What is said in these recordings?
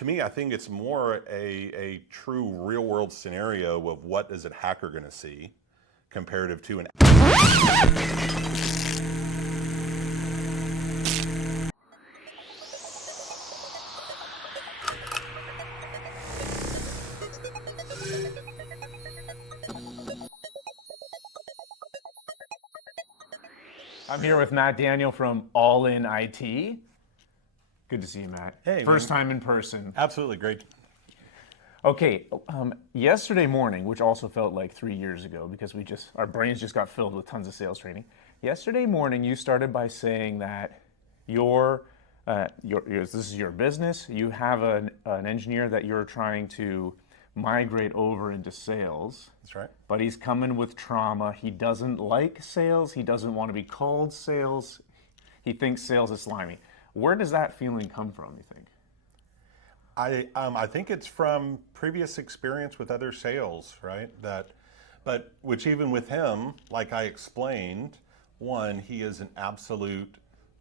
To me, I think it's more a true real world scenario of what is a hacker going to see comparative to an. I'm here with Matt Daniel from All In IT. Good to see you, Matt. Hey, First man. time in person. Absolutely great. Okay, yesterday morning, which also felt like 3 years ago because our brains just got filled with tons of sales training. Yesterday morning, you started by saying that this is your business. You have an engineer that you're trying to migrate over into sales. That's right. But he's coming with trauma. He doesn't like sales. He doesn't want to be called sales. He thinks sales is slimy. Where does that feeling come from, you think? I think it's from previous experience with other sales, right? But which even with him, like I explained, one, he is an absolute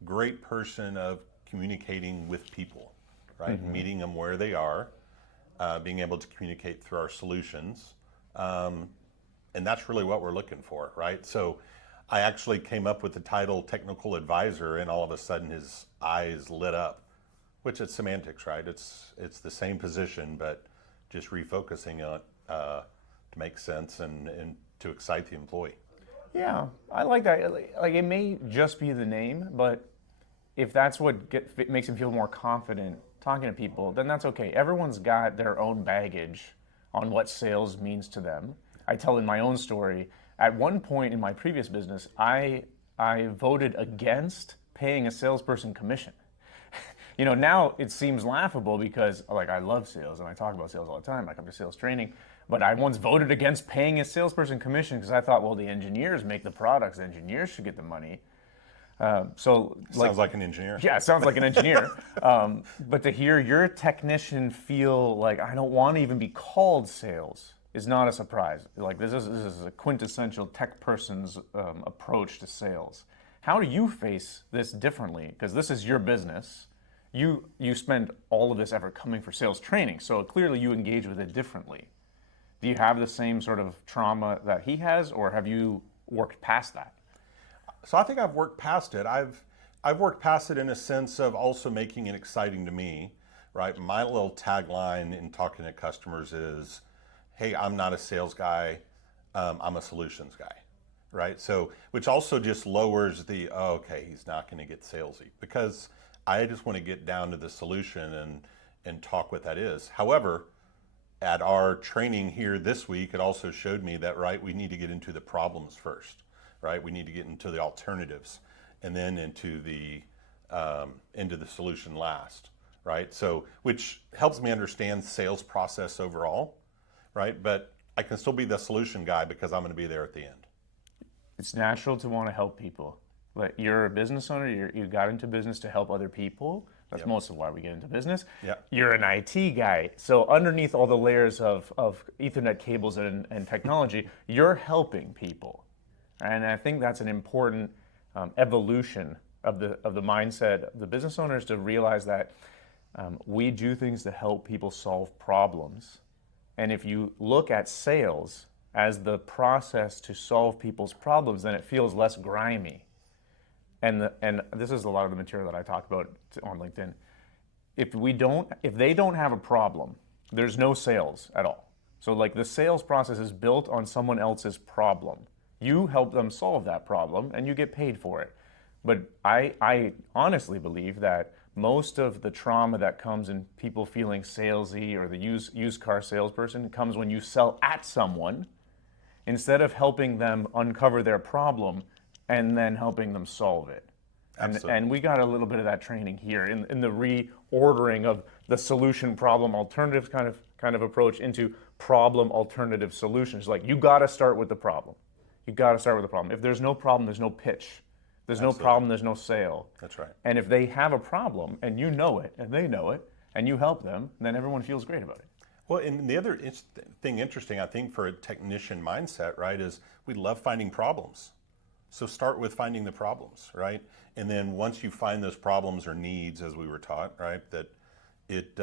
great person of communicating with people, right? Mm-hmm. Meeting them where they are, being able to communicate through our solutions. And that's really what we're looking for, right? So I actually came up with the title technical advisor, and all of a sudden his eyes lit up, which is semantics, right? It's the same position, but just refocusing on it to make sense and to excite the employee. Yeah, I like that. Like it may just be the name, but if that's what makes him feel more confident talking to people, then that's okay. Everyone's got their own baggage on what sales means to them. I tell in my own story, at one point in my previous business, I voted against paying a salesperson commission. You know, now it seems laughable because like I love sales and I talk about sales all the time. I come to sales training, but I once voted against paying a salesperson commission because I thought, well, the engineers make the products, the engineers should get the money. Sounds like an engineer. Yeah, it sounds like an engineer. But to hear your technician feel like I don't want to even be called sales is not a surprise. Like this is a quintessential tech person's approach to sales. How do you face this differently? Because this is your business. You spend all of this effort coming for sales training, so clearly you engage with it differently. Do you have the same sort of trauma that he has, or have you worked past that? So I think I've worked past it. I've worked past it in a sense of also making it exciting to me, right? My little tagline in talking to customers is, hey, I'm not a sales guy, I'm a solutions guy, right? So, which also just lowers the, oh, okay, he's not gonna get salesy, because I just wanna get down to the solution and talk what that is. However, at our training here this week, it also showed me that, right, we need to get into the problems first, right? We need to get into the alternatives and then into the solution last, right? So, which helps me understand sales process overall, right? But I can still be the solution guy because I'm going to be there at the end. It's natural to want to help people. But you're a business owner, you got into business to help other people. That's most of why we get into business. Yep. You're an IT guy. So underneath all the layers of Ethernet cables and technology, you're helping people. And I think that's an important evolution of the mindset of the business owners to realize that we do things to help people solve problems. And if you look at sales as the process to solve people's problems, then it feels less grimy. And this is a lot of the material that I talk about on LinkedIn. If they don't have a problem, there's no sales at all. So like the sales process is built on someone else's problem. You help them solve that problem and you get paid for it. But I honestly believe that most of the trauma that comes in people feeling salesy or the used car salesperson comes when you sell at someone instead of helping them uncover their problem and then helping them solve it. And we got a little bit of that training here in the reordering of the solution problem alternatives kind of approach into problem alternative solutions. Like you got to start with the problem. You got to start with the problem. If there's no problem, there's no pitch. There's no problem, there's no sale. That's right. And if they have a problem and you know it and they know it and you help them, then everyone feels great about it. Well, and the other thing interesting, I think, for a technician mindset, right, is we love finding problems. So start with finding the problems, right? And then once you find those problems or needs, as we were taught, right, that it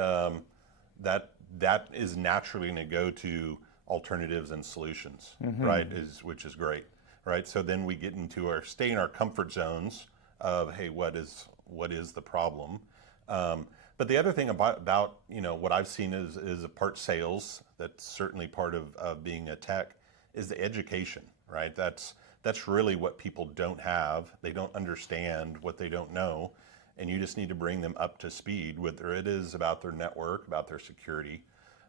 that is naturally going to go to alternatives and solutions, right? Which is great, right? So then we get into stay in our comfort zones of, hey, what is the problem? But the other thing about what I've seen is a part sales. That's certainly part of being a tech, is the education, right? That's really what people don't have. They don't understand what they don't know, and you just need to bring them up to speed, whether it is about their network, about their security,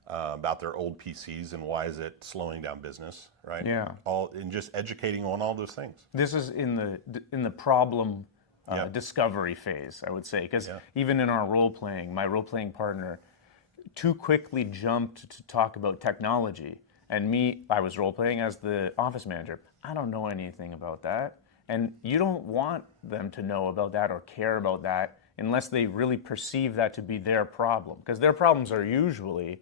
about their old PCs, and why is it slowing down business, right? Yeah. And just educating on all those things. This is in the problem discovery phase, I would say, because even in our role playing, my role playing partner too quickly jumped to talk about technology, and I was role playing as the office manager. I don't know anything about that, and you don't want them to know about that or care about that unless they really perceive that to be their problem, because their problems are usually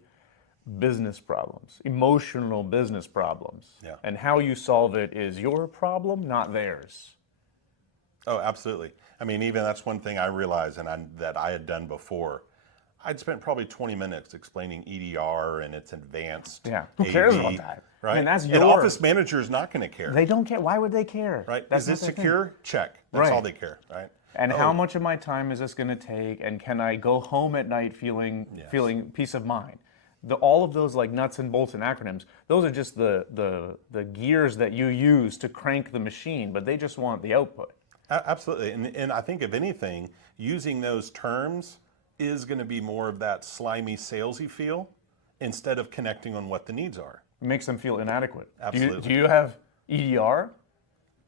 business problems, emotional business problems, and how you solve it is your problem, not theirs. Oh, absolutely. I mean, even that's one thing I realized that I had done before. I'd spent probably 20 minutes explaining EDR and its advanced Who cares AV, about that? right? I mean, that's An office manager is not going to care. They don't care. Why would they care? Right? That's is this not their secure? thing. Check. That's all they care, right? And how much of my time is this going to take? And can I go home at night feeling peace of mind? All of those like nuts and bolts and acronyms, those are just the gears that you use to crank the machine, but they just want the output. Absolutely. And I think if anything, using those terms is going to be more of that slimy, salesy feel instead of connecting on what the needs are. It makes them feel inadequate. Absolutely. Do you have EDR?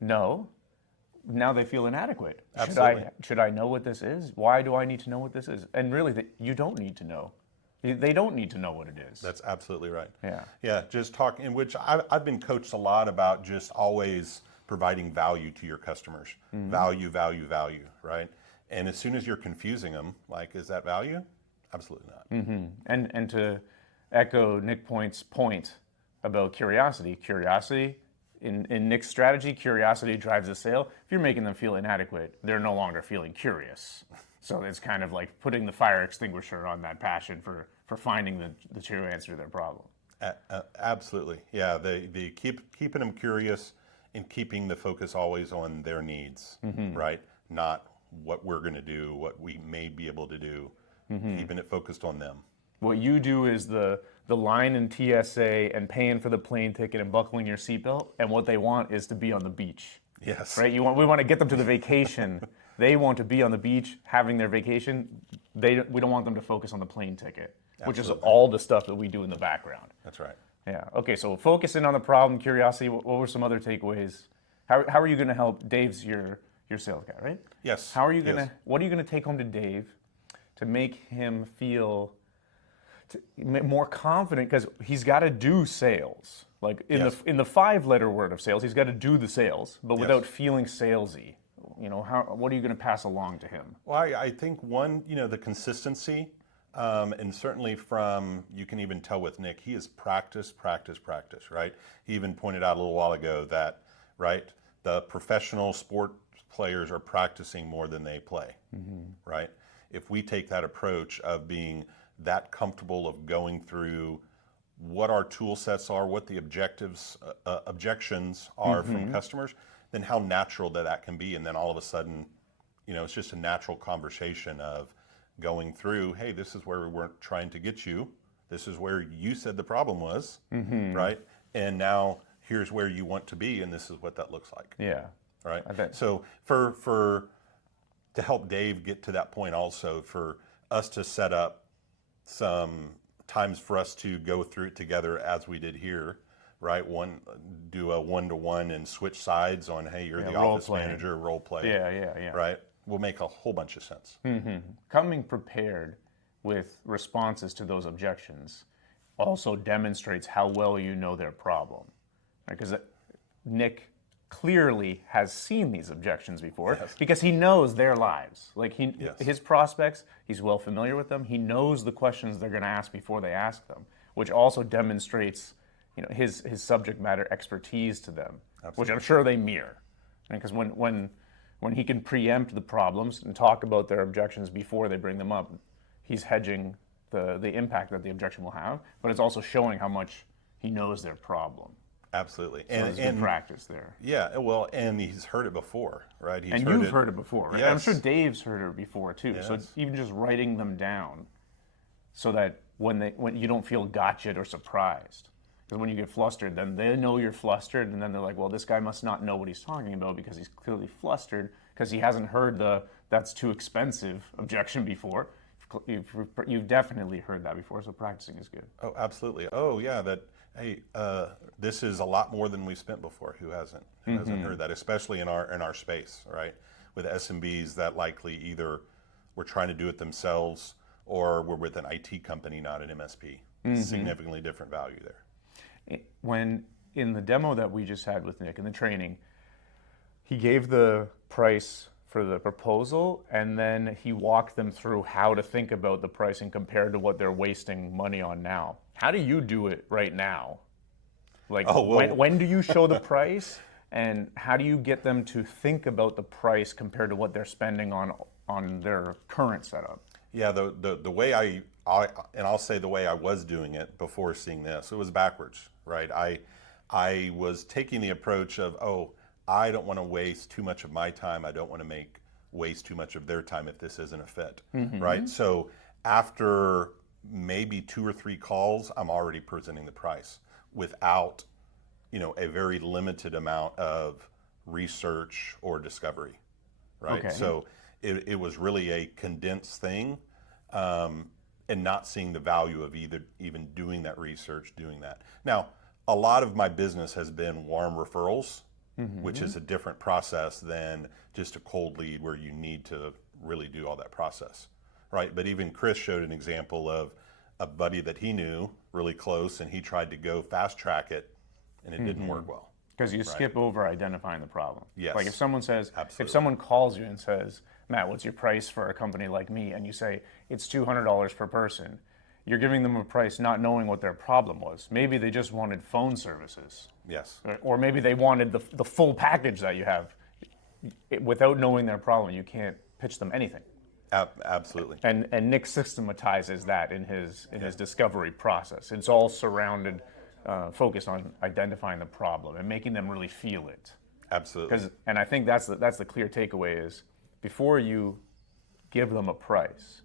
No. Now they feel inadequate. Absolutely. Should I know what this is? Why do I need to know what this is? And really, you don't need to know. They don't need to know what it is. That's absolutely right. Yeah. Yeah, just talking, in which I've been coached a lot about just always providing value to your customers. Value, value, value, right? And as soon as you're confusing them, like, is that value? Absolutely not. And to echo Nick Point's point about curiosity, in Nick's strategy, curiosity drives the sale. If you're making them feel inadequate, they're no longer feeling curious. So it's kind of like putting the fire extinguisher on that passion for finding the true answer to their problem. Absolutely. Yeah, they keeping them curious and keeping the focus always on their needs, right? Not what we're going to do, what we may be able to do, keeping it focused on them. What you do is the line in TSA and paying for the plane ticket and buckling your seatbelt, and what they want is to be on the beach. Yes. Right? We want to get them to the vacation. They want to be on the beach having their vacation. We don't want them to focus on the plane ticket, which is all the stuff that we do in the background. That's right. Yeah. Okay. So focusing on the problem, curiosity. What were some other takeaways? How are you going to help? Dave's your sales guy, right? Yes. How are you going to? What are you going to take home to Dave to make him feel more confident? Because he's got to do sales. Like in the 5-letter word of sales, he's got to do the sales, but without feeling salesy. What are you going to pass along to him? Well, I think one, the consistency, and certainly you can even tell with Nick, he is practice, right? He even pointed out a little while ago that, right, the professional sport players are practicing more than they play, right? If we take that approach of being that comfortable of going through what our tool sets are, what the objections are from customers, then how natural that can be. And then all of a sudden, it's just a natural conversation of going through, hey, this is where we weren't trying to get you. This is where you said the problem was, right? And now here's where you want to be, and this is what that looks like. Yeah. Right? I bet. So to help Dave get to that point also, for us to set up some times for us to go through it together as we did here, right? Do a one-to-one and switch sides on, hey, you're the office manager, role play. Yeah. Right? Will make a whole bunch of sense. Coming prepared with responses to those objections also demonstrates how well you know their problem. Because Nick clearly has seen these objections before because he knows their lives. Like his prospects, he's well familiar with them. He knows the questions they're going to ask before they ask them, which also demonstrates his subject matter expertise to them, which I'm sure they mirror. Because when he can preempt the problems and talk about their objections before they bring them up, he's hedging the impact that the objection will have, but it's also showing how much he knows their problem. Absolutely. So there's good practice there. Yeah, well, and he's heard it before, right? And you've heard it before, right? Yes. I'm sure Dave's heard it before too. Yes. So even just writing them down so that when you don't feel gotcha'd or surprised. Because when you get flustered, then they know you're flustered, and then they're like, well, this guy must not know what he's talking about because he's clearly flustered because he hasn't heard the "that's too expensive" objection before. You've definitely heard that before, so practicing is good. Oh, absolutely. Oh, yeah. Hey, this is a lot more than we've spent before. Who hasn't heard that? Especially in our space, right? With SMBs, that likely either we're trying to do it themselves or we're with an IT company, not an MSP. Significantly different value there. When in the demo that we just had with Nick in the training, he gave the price for the proposal, and then he walked them through how to think about the pricing compared to what they're wasting money on now. How do you do it right now? Like, when do you show the price, and how do you get them to think about the price compared to what they're spending on their current setup? Yeah, the way I'll say the way I was doing it before seeing this, it was backwards, right? I was taking the approach of, I don't want to waste too much of my time. I don't want to waste too much of their time if this isn't a fit, right? So after maybe 2 or 3 calls, I'm already presenting the price without, a very limited amount of research or discovery, right? Okay. So it was really a condensed thing, and not seeing the value of even doing that research, doing that. Now, a lot of my business has been warm referrals, which is a different process than just a cold lead where you need to really do all that process, right? But even Chris showed an example of a buddy that he knew really close, and he tried to go fast track it, and it didn't work well. Because you skip over identifying the problem. Yes. Like if someone Absolutely. if someone calls you and says, Matt, what's your price for a company like me? And you say, it's $200 per person. You're giving them a price not knowing what their problem was. Maybe they just wanted phone services. Yes. Or maybe they wanted the full package that you have. Without knowing their problem, you can't pitch them anything. Absolutely. And Nick systematizes that in his discovery process. It's all surrounded, focused on identifying the problem and making them really feel it. Absolutely. And I think that's the clear takeaway is before you give them a price,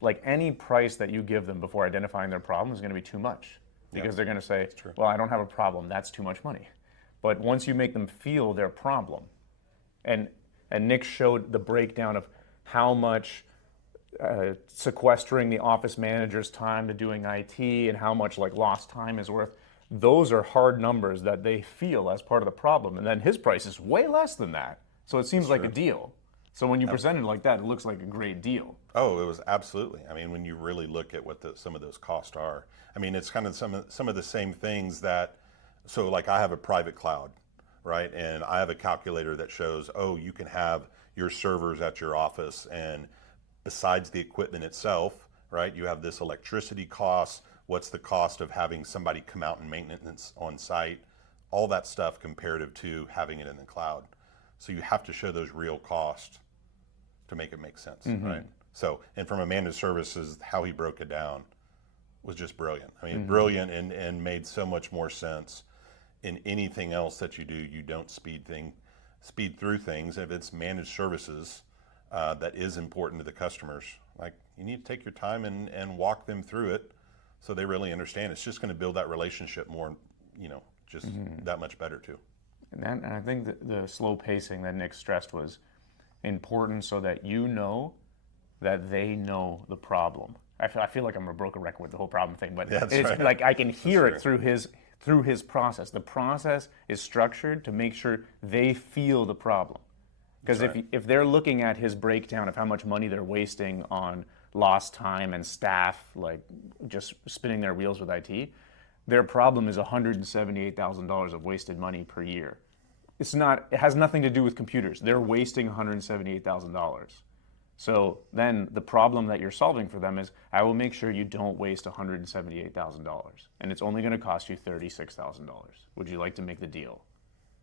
like any price that you give them before identifying their problem is going to be too much because they're going to say, well, I don't have a problem. That's too much money. But once you make them feel their problem, and Nick showed the breakdown of how much sequestering the office manager's time to doing IT and how much like lost time is worth. Those are hard numbers that they feel as part of the problem. And then his price is way less than that. So it seems like a deal. So when you present it like that, it looks like a great deal. Oh, it was absolutely. I mean, when you really look at what some of those costs are, I mean, it's kind of some of the same things that, so like I have a private cloud, right? And I have a calculator that shows, you can have your servers at your office, and besides the equipment itself, right, you have this electricity cost, what's the cost of having somebody come out and maintenance on site, all that stuff comparative to having it in the cloud. So you have to show those real costs to make it make sense, right? So, and from a managed services, how he broke it down was just brilliant. I mean, brilliant and made so much more sense. In anything else that you do, you don't speed through things. If it's managed services, that is important to the customers. Like, you need to take your time and walk them through it so they really understand. It's just going to build that relationship more, just that much better too. And I think the slow pacing that Nick stressed was important so that you know that they know the problem. I feel like I'm a broken record with the whole problem thing, but it's like I can hear it through his process. The process is structured to make sure they feel the problem. Because if they're looking at his breakdown of how much money they're wasting on lost time and staff, like just spinning their wheels with IT, their problem is $178,000 of wasted money per year. It has nothing to do with computers. They're wasting $178,000. So then the problem that you're solving for them is, I will make sure you don't waste $178,000. And it's only going to cost you $36,000. Would you like to make the deal?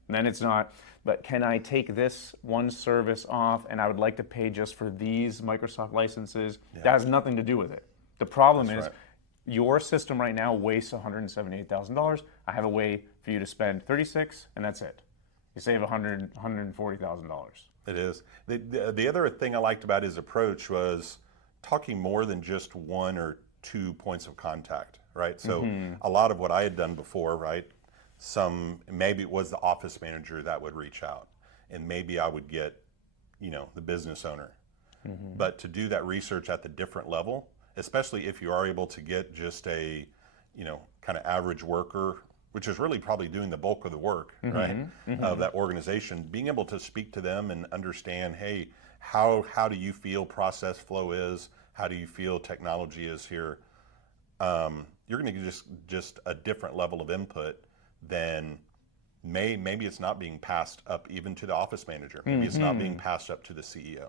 And then it's not, but can I take this one service off and I would like to pay just for these Microsoft licenses? That has nothing to do with it. The problem That's is right. your system right now wastes $178,000. I have a way for you to spend 36, and that's it. You save $140,000. It is. The other thing I liked about his approach was talking more than just one or two points of contact, right? So a lot of what I had done before, right? Maybe it was the office manager that would reach out, and maybe I would get, the business owner. But to do that research at the different level, especially if you are able to get just a, kind of average worker, which is really probably doing the bulk of the work, right, of that organization, being able to speak to them and understand, hey, how do you feel process flow is? How do you feel technology is here? You're going to get just a different level of input than maybe it's not being passed up even to the office manager. Maybe it's not being passed up to the CEO,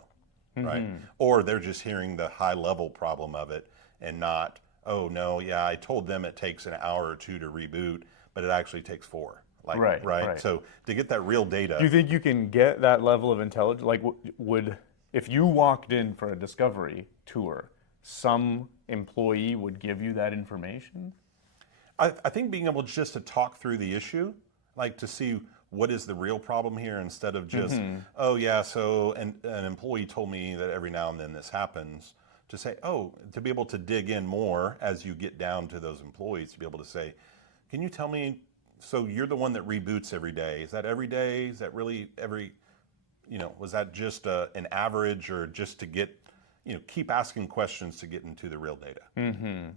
right? Or they're just hearing the high level problem of it and not, oh no, yeah, I told them it takes an hour or two to reboot, but it actually takes 4. Right. So to get that real data. Do you think you can get that level of intelligence? Like, if you walked in for a discovery tour, some employee would give you that information? I think being able just to talk through the issue, like to see what is the real problem here instead of just, oh yeah, so an employee told me that every now and then this happens, to say, to be able to dig in more as you get down to those employees, to be able to say, can you tell me, so you're the one that reboots every day. Is that every day? Is that really every, was that just an average, or just to get, keep asking questions to get into the real data,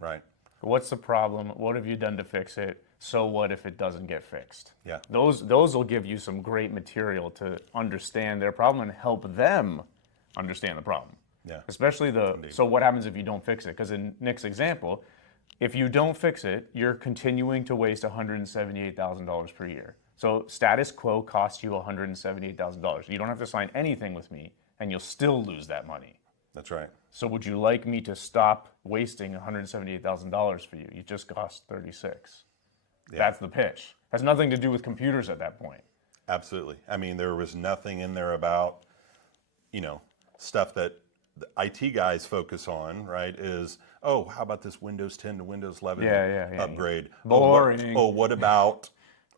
right? What's the problem? What have you done to fix it? So what if it doesn't get fixed? Yeah. Those will give you some great material to understand their problem and help them understand the problem. Yeah. Especially so what happens if you don't fix it? Because in Nick's example, if you don't fix it, you're continuing to waste $178,000 per year. So status quo costs you $178,000. You don't have to sign anything with me, and you'll still lose that money. That's right. So would you like me to stop wasting $178,000 for you? You just cost 36. Yeah. That's the pitch. Has nothing to do with computers at that point. Absolutely. I mean, there was nothing in there about, stuff that the IT guys focus on, right? Is, how about this Windows 10 to Windows 11 upgrade? Yeah. Boring. What about,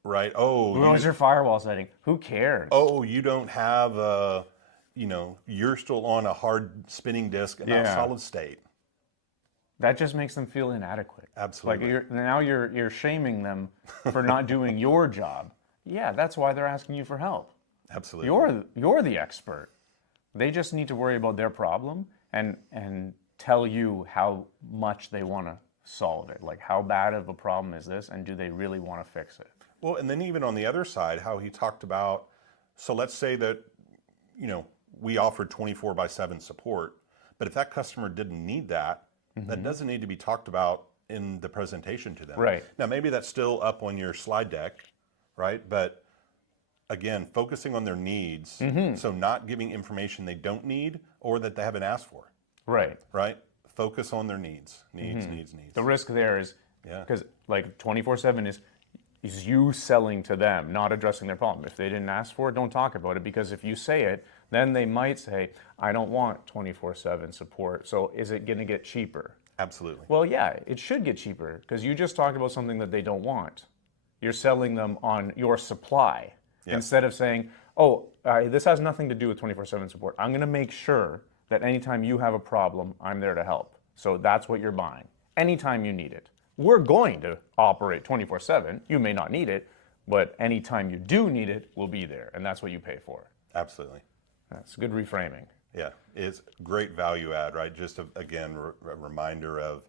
right? What was your firewall setting? Who cares? You don't have you're still on a hard spinning disk and not solid state. That just makes them feel inadequate. Absolutely. Like you're shaming them for not doing your job. Yeah, that's why they're asking you for help. Absolutely. You're the expert. They just need to worry about their problem and tell you how much they want to solve it. Like, how bad of a problem is this, and do they really want to fix it? Well, and then even on the other side, how he talked about, so let's say that, we offered 24/7 support, but if that customer didn't need that, that doesn't need to be talked about in the presentation to them. Right. Now, maybe that's still up on your slide deck, right? But again, focusing on their needs, so not giving information they don't need or that they haven't asked for. Right. Right? Focus on their needs. Needs. The risk there is, because like 24/7 is you selling to them, not addressing their problem. If they didn't ask for it, don't talk about it, because if you say it, then they might say, I don't want 24/7 support, so is it going to get cheaper? Absolutely. Well, yeah, it should get cheaper, because you just talked about something that they don't want. You're selling them on your supply, instead of saying, this has nothing to do with 24/7 support. I'm going to make sure that anytime you have a problem, I'm there to help. So that's what you're buying, anytime you need it. We're going to operate 24/7. You may not need it, but anytime you do need it, we'll be there, and that's what you pay for. Absolutely. That's good reframing. Yeah, it's great value add, right? Just again, a reminder of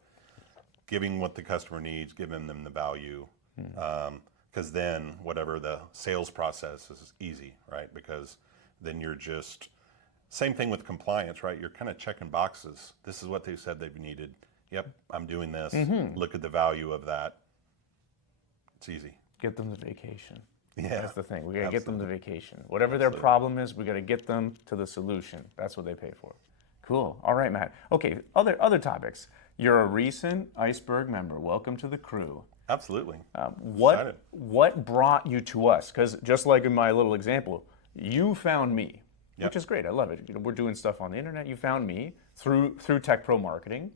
giving what the customer needs, giving them the value, because then whatever the sales process is easy, right? Because then you're just, same thing with compliance, right? You're kind of checking boxes. This is what they said they've needed. Yep, I'm doing this. Look at the value of that. It's easy. Get them the vacation. Yeah, that's the thing. We got to get them the vacation. Whatever their problem is, we got to get them to the solution. That's what they pay for. Cool. All right, Matt. Okay, other topics. You're a recent Iceberg member. Welcome to the crew. Absolutely. What brought you to us? Because just like in my little example, you found me, which is great. I love it. We're doing stuff on the internet. You found me through Tech Pro Marketing.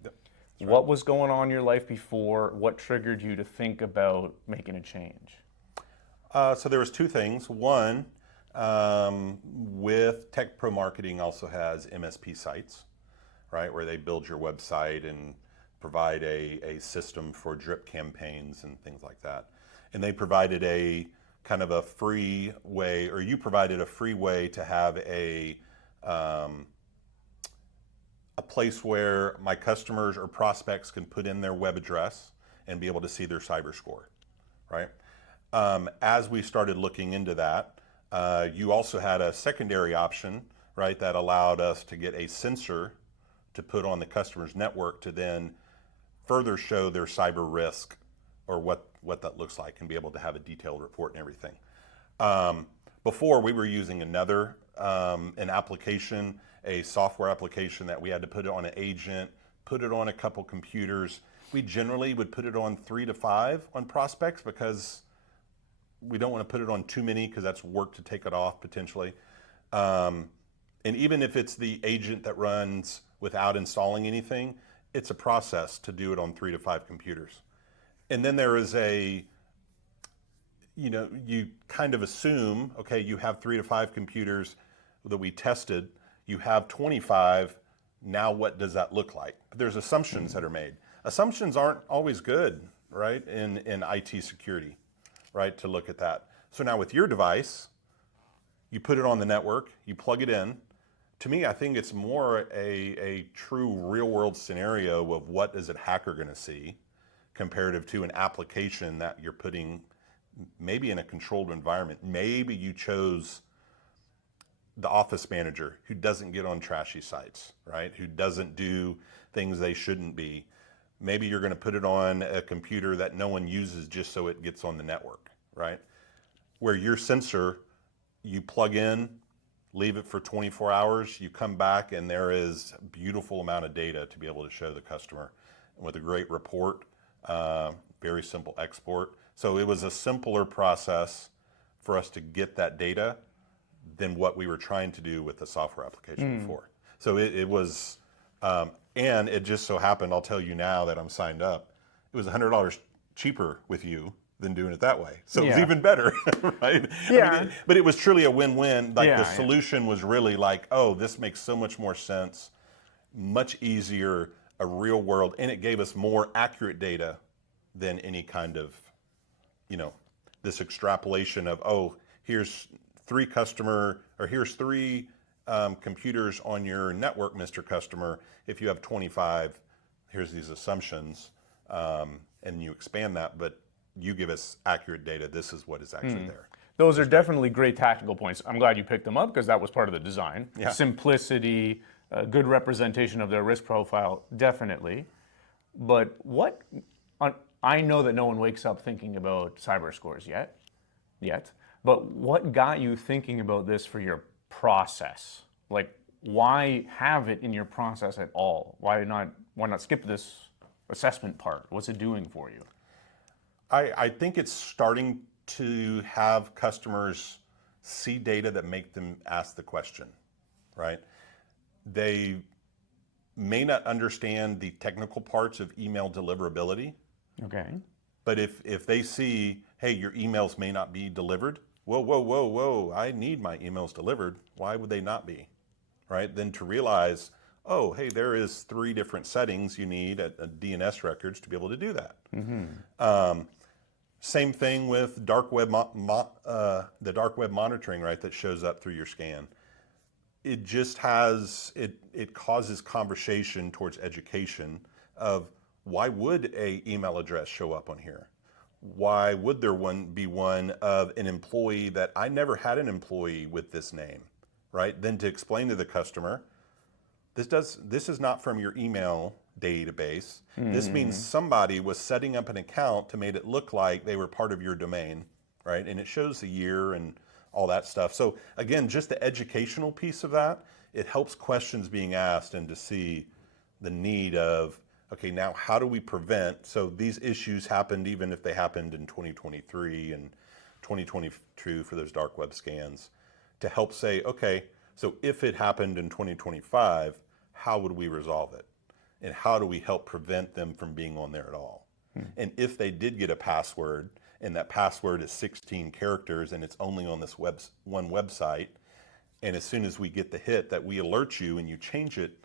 What was going on in your life before? What triggered you to think about making a change? So there was two things. One, with Tech Pro Marketing also has MSP sites, right, where they build your website and provide a system for drip campaigns and things like that. And they provided a kind of a free way, or you provided a free way to have a place where my customers or prospects can put in their web address and be able to see their cyber score, right? As we started looking into that, you also had a secondary option, right, that allowed us to get a sensor to put on the customer's network to then further show their cyber risk or what that looks like and be able to have a detailed report and everything. Before, we were using another an application, a software application that we had to put it on an agent, put it on a couple computers. We generally would put it on 3 to 5 on prospects because we don't want to put it on too many because that's work to take it off potentially. And even if it's the agent that runs without installing anything, it's a process to do it on 3 to 5 computers. And then there is you kind of assume, okay, you have 3 to 5 computers that we tested, you have 25, now what does that look like? But there's assumptions that are made. Assumptions aren't always good, right, in IT security, right, to look at that. So now with your device, you put it on the network, you plug it in. To me, I think it's more a true real world scenario of what is a hacker going to see comparative to an application that you're putting maybe in a controlled environment. Maybe you chose the office manager who doesn't get on trashy sites, right? Who doesn't do things they shouldn't be. Maybe you're going to put it on a computer that no one uses just so it gets on the network, right? Where your sensor, you plug in, leave it for 24 hours, you come back and there is a beautiful amount of data to be able to show the customer with a great report, very simple export. So it was a simpler process for us to get that data than what we were trying to do with the software application before. So it was, and it just so happened, I'll tell you now that I'm signed up, it was $100 cheaper with you than doing it that way. So it was even better, right? Yeah. I mean, but it was truly a win-win. Like Yeah, the solution was really like, oh, this makes so much more sense, much easier, a real world, and it gave us more accurate data than any kind of, this extrapolation of, oh, here's 3 computers on your network, Mr. Customer. If you have 25, here's these assumptions, and you expand that, but you give us accurate data. This is what is actually there. Those are definitely great tactical points. I'm glad you picked them up because that was part of the design. Yeah. Simplicity, good representation of their risk profile, definitely. But I know that no one wakes up thinking about cyber scores yet. But what got you thinking about this for your process? Like, why have it in your process at all? Why not skip this assessment part? What's it doing for you? I think it's starting to have customers see data that make them ask the question, right? They may not understand the technical parts of email deliverability. Okay. But if they see, hey, your emails may not be delivered, whoa, I need my emails delivered. Why would they not be, right? Then to realize, oh, hey, there is 3 different settings you need at DNS records to be able to do that. Same thing with dark web, the dark web monitoring, right, that shows up through your scan. It just it causes conversation towards education of why would a email address show up on here? Why would there be one of an employee that I never had an employee with this name, right? Then to explain to the customer, this is not from your email database. This means somebody was setting up an account to make it look like they were part of your domain, right? And it shows the year and all that stuff. So again, just the educational piece of that, it helps questions being asked and to see the need of, okay, now how do we prevent? So these issues happened even if they happened in 2023 and 2022 for those dark web scans, to help say, okay, so if it happened in 2025, how would we resolve it? and how do we help prevent them from being on there at all? And if they did get a password and that password is 16 characters and it's only on this one website, and as soon as we get the hit that we alert you and you change it,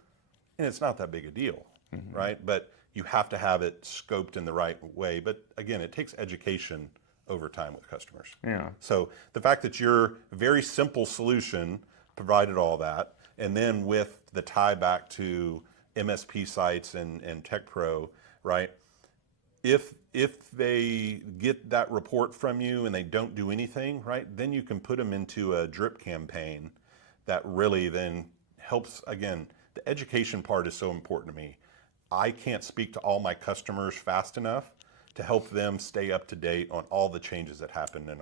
and it's not that big a deal, right? But you have to have it scoped in the right way. But again, it takes education over time with customers. Yeah. So the fact that your very simple solution provided all that, and then with the tie back to MSP sites and Tech Pro, right? If they get that report from you and they don't do anything, right, then you can put them into a drip campaign that really then helps. Again, the education part is so important to me. I can't speak to all my customers fast enough to help them stay up to date on all the changes that happen in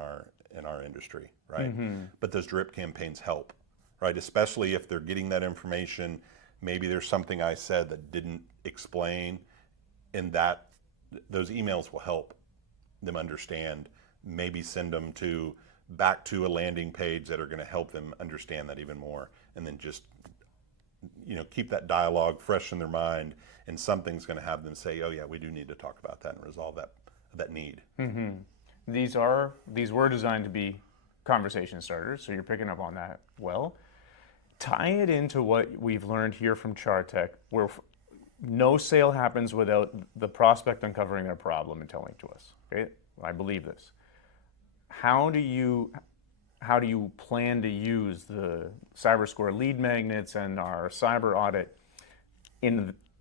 our industry, right? But those drip campaigns help, right? Especially if they're getting that information, maybe there's something I said that didn't explain, and that those emails will help them understand, maybe send them back to a landing page that are going to help them understand that even more, and then just keep that dialogue fresh in their mind, and something's going to have them say, oh yeah, we do need to talk about that and resolve that need. These were designed to be conversation starters, so you're picking up on that well. Tie it into what we've learned here from Chartech, where no sale happens without the prospect uncovering their problem and telling to us. Okay, I believe this. How do you plan to use the CyberScore lead magnets and our cyber audit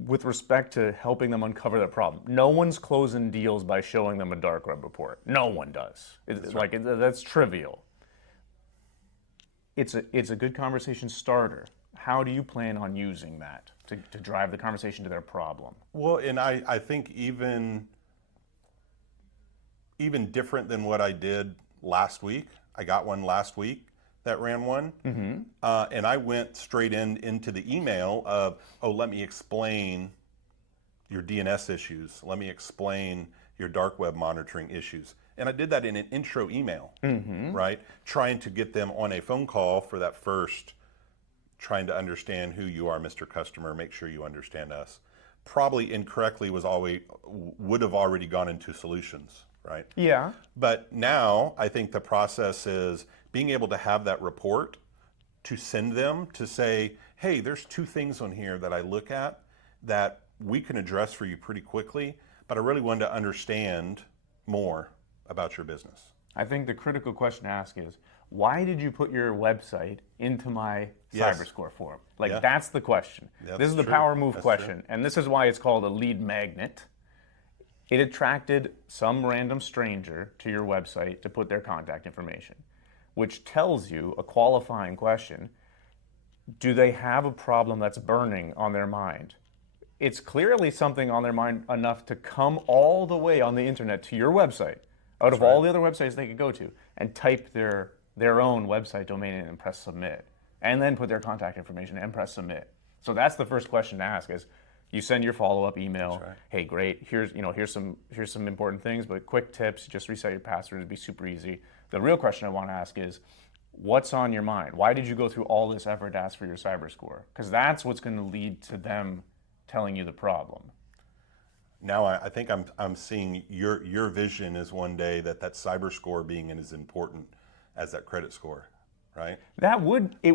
with respect to helping them uncover their problem? No one's closing deals by showing them a dark web report. No one does. That's trivial. It's a good conversation starter. How do you plan on using that to drive the conversation to their problem? Well, and I think even different than what I did last week. I got one last week that ran one, and I went straight into the email of, let me explain your DNS issues. Let me explain your dark web monitoring issues. And I did that in an intro email, right? Trying to get them on a phone call for that first, trying to understand who you are, Mr. Customer, make sure you understand us. Probably incorrectly would have already gone into solutions, right? Yeah. But now I think the process is being able to have that report to send them to say, hey, there's 2 things on here that I look at that we can address for you pretty quickly, but I really wanted to understand more about your business. I think the critical question to ask is, why did you put your website into my CyberScore form? That's the question. This is the power move question. And this is why it's called a lead magnet. It attracted some random stranger to your website to put their contact information, which tells you a qualifying question. Do they have a problem that's burning on their mind? It's clearly something on their mind enough to come all the way on the internet to your website, out of all the other websites they could go to, and type their own website domain in and press submit, and then put their contact information and press submit. So that's the first question to ask is, you send your follow-up email, hey, great, here's some important things, but quick tips, just reset your password, it'd be super easy. The real question I want to ask is, what's on your mind? Why did you go through all this effort to ask for your CyberScore? Because that's what's going to lead to them telling you the problem. Now I think I'm seeing your vision is one day that CyberScore being as important as that credit score, right? It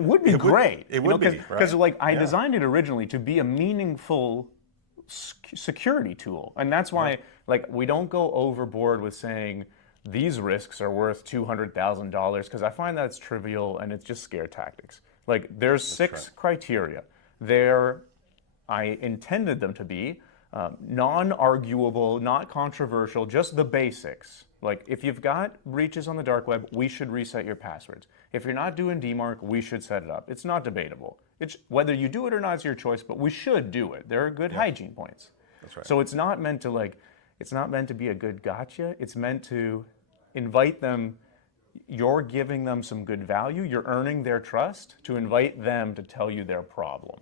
would be great. It would be, because I designed it originally to be a meaningful security tool, and that's why we don't go overboard with saying these risks are worth $200,000, because I find that's trivial and it's just scare tactics. There's 6 criteria. I intended them to be non-arguable, not controversial, just the basics. If you've got breaches on the dark web, we should reset your passwords. If you're not doing DMARC, we should set it up. It's not debatable. It's whether you do it or not is your choice, but we should do it. There are good hygiene points. That's right. So it's not meant to be a good gotcha. It's meant to invite them. You're giving them some good value. You're earning their trust to invite them to tell you their problem.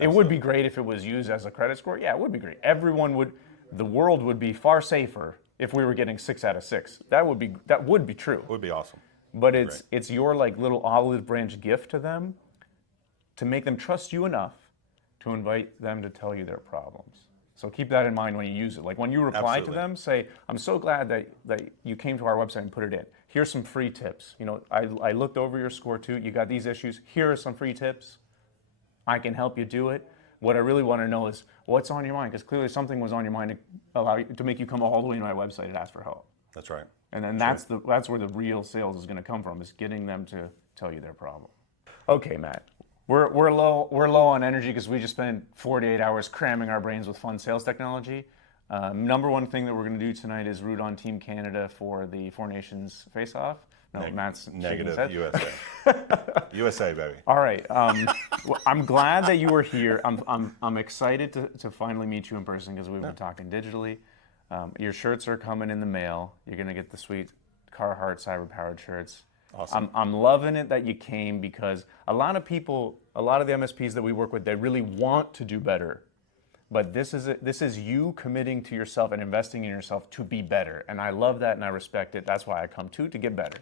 It would be great if it was used as a credit score. Yeah, it would be great. The world would be far safer if we were getting 6 out of 6. That would be true. It would be awesome. But it's your little olive branch gift to them to make them trust you enough to invite them to tell you their problems. So keep that in mind when you use it. Like when you reply Absolutely. to them, say, I'm so glad that you came to our website and put it in. Here's some free tips. You know, I looked over your score too. You got these issues. Here are some free tips. I can help you do it. What I really want to know is what's on your mind, because clearly something was on your mind to allow you to make you come all the way to my website and ask for help. That's right. And then that's where the real sales is going to come from, is getting them to tell you their problem. Okay, Matt. We're low on energy because we just spent 48 hours cramming our brains with fun sales technology. Number one thing that we're going to do tonight is root on Team Canada for the Four Nations face-off. No, Matt's negative. shaking his head. USA. USA, baby. All right. Well, I'm glad that you were here. I'm excited to finally meet you in person because we've been talking digitally. Your shirts are coming in the mail. You're going to get the sweet Carhartt cyber-powered shirts. Awesome. I'm loving it that you came, because a lot of people, a lot of the MSPs that we work with, they really want to do better. But this is you committing to yourself and investing in yourself to be better. And I love that and I respect it. That's why I come to get better.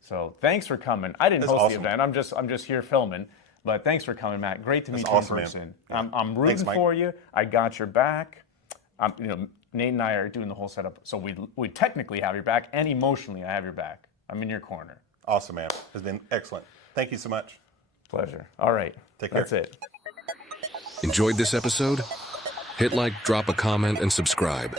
So thanks for coming. I didn't host the event. I'm just here filming. But thanks for coming, Matt. Great to meet you in person. I'm rooting for you. I got your back. Nate and I are doing the whole setup, so we technically have your back, and emotionally I have your back. I'm in your corner. Awesome, man. It's been excellent. Thank you so much. Pleasure. All right. Take care. That's it. Enjoyed this episode? Hit like, drop a comment, and subscribe.